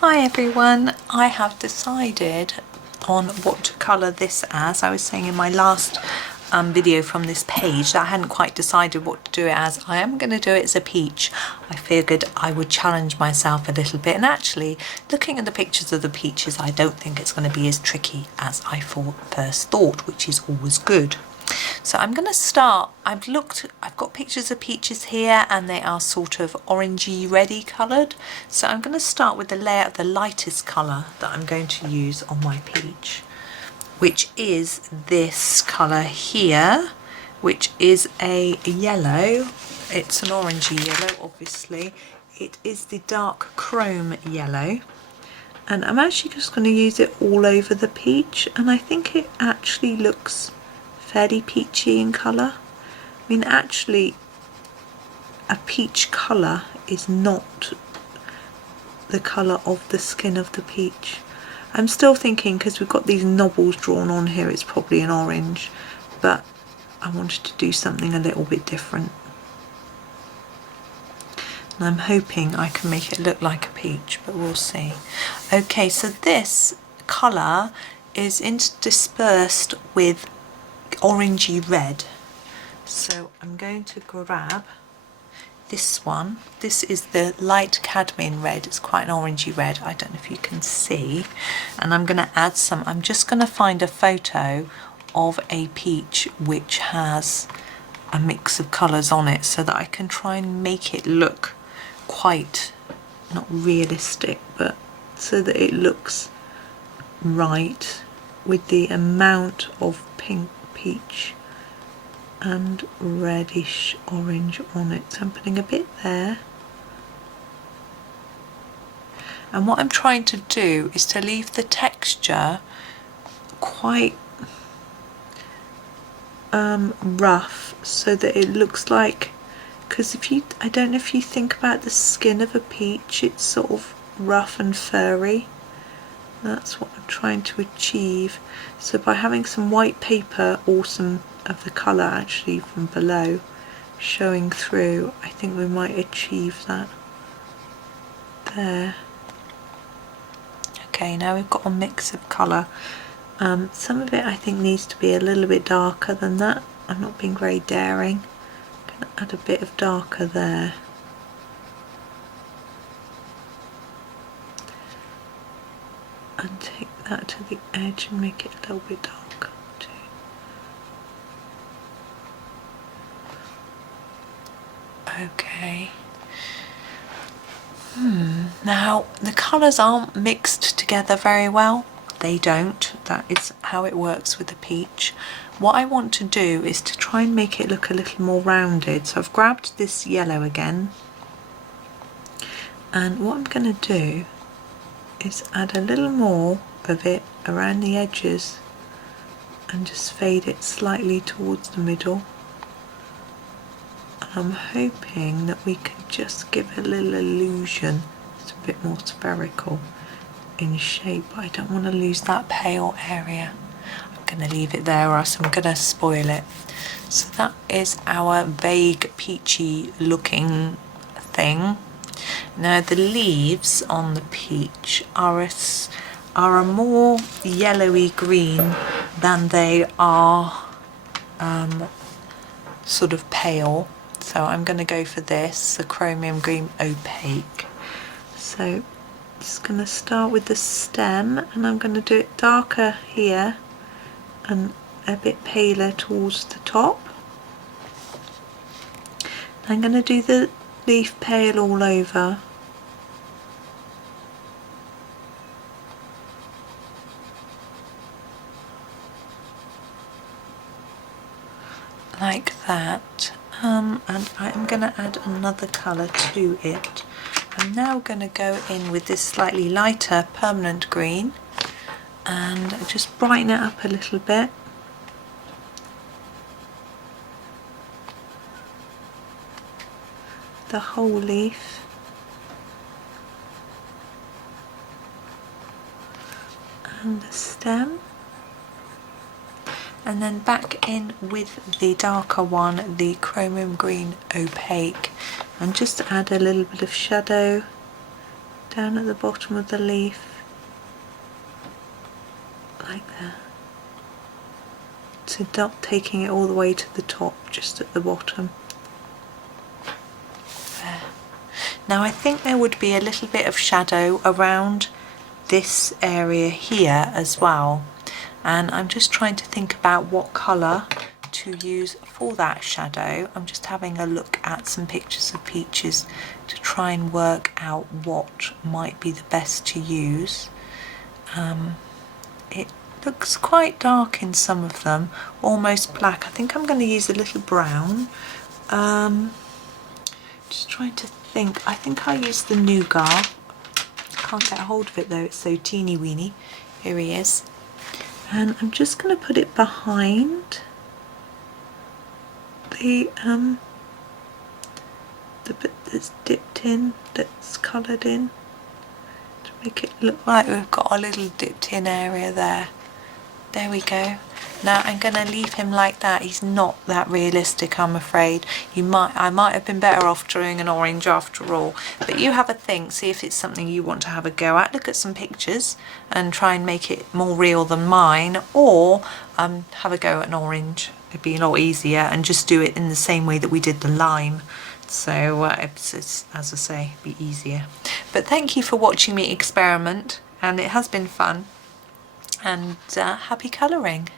Hi everyone, I have decided on what to colour this as. I was saying in my last video from this page that I hadn't quite decided what to do it as. I am going to do it as a peach. I figured I would challenge myself a little bit, and actually looking at the pictures of the peaches I don't think it's going to be as tricky as I first thought, which is always good. So I'm going to start, I've got pictures of peaches here and they are sort of orangey reddy coloured. So I'm going to start with the layer of the lightest colour that I'm going to use on my peach, which is this colour here, which is a yellow. It's an orangey yellow, obviously. It is the dark chrome yellow. And I'm actually just going to use it all over the peach, and I think it actually looks fairly peachy in colour. I mean, actually a peach colour is not the colour of the skin of the peach. I'm still thinking, because we've got these knobbles drawn on here, it's probably an orange, but I wanted to do something a little bit different. And I'm hoping I can make it look like a peach, but we'll see. Okay, so this colour is interspersed with orangey red. So I'm going to grab this one. This is the light cadmium red. It's quite an orangey red. I don't know if you can see. And I'm going to add some. I'm just going to find a photo of a peach which has a mix of colours on it so that I can try and make it look quite, not realistic, but so that it looks right with the amount of pink, peach and reddish orange on it. So I'm putting a bit there, and what I'm trying to do is to leave the texture quite rough so that it looks like, because I don't know if you think about the skin of a peach, it's sort of rough and furry. That's what I'm trying to achieve. So by having some white paper or some of the colour actually from below showing through, I think we might achieve that there. Okay, now we've got a mix of colour. Some of it I think needs to be a little bit darker than that. I'm not being very daring. I'm going to add a bit of darker there. And take that to the edge and make it a little bit darker too. Okay. Now the colours aren't mixed together very well. They don't. That is how it works with the peach. What I want to do is to try and make it look a little more rounded. So I've grabbed this yellow again, and what I'm going to do is add a little more of it around the edges and just fade it slightly towards the middle. And I'm hoping that we can just give a little illusion it's a bit more spherical in shape, but I don't want to lose that pale area. I'm going to leave it there or else I'm going to spoil it. So that is our vague peachy looking thing. Now the leaves on the peach are a more yellowy green than they are sort of pale. So I'm going to go for this, the Chromium Green Opaque. So just going to start with the stem, and I'm going to do it darker here and a bit paler towards the top. I'm going to do the leaf pale all over. Like that. And I'm going to add another colour to it. I'm now going to go in with this slightly lighter permanent green and just brighten it up a little bit. The whole leaf. And the stem. And then back in with the darker one, the Chromium Green Opaque, and just add a little bit of shadow down at the bottom of the leaf, like that. So not taking it all the way to the top, just at the bottom. There. Now I think there would be a little bit of shadow around this area here as well, and I'm just trying to think about what colour to use for that shadow. I'm just having a look at some pictures of peaches to try and work out what might be the best to use. It looks quite dark in some of them, almost black. I think I'm going to use a little brown. Just trying to think. I think I'll use the Nougat. Can't get a hold of it though, it's so teeny weeny. Here he is. And I'm just going to put it behind the bit that's dipped in, that's coloured in, to make it look like we've got a little dipped in area there. There we go. Now I'm going to leave him like that. He's not that realistic, I'm afraid. I might have been better off drawing an orange after all. But you have a think, see if it's something you want to have a go at. Look at some pictures and try and make it more real than mine, or have a go at an orange. It'd be a lot easier, and just do it in the same way that we did the lime. So it's, as I say, be easier. But thank you for watching me experiment, and it has been fun. And happy colouring.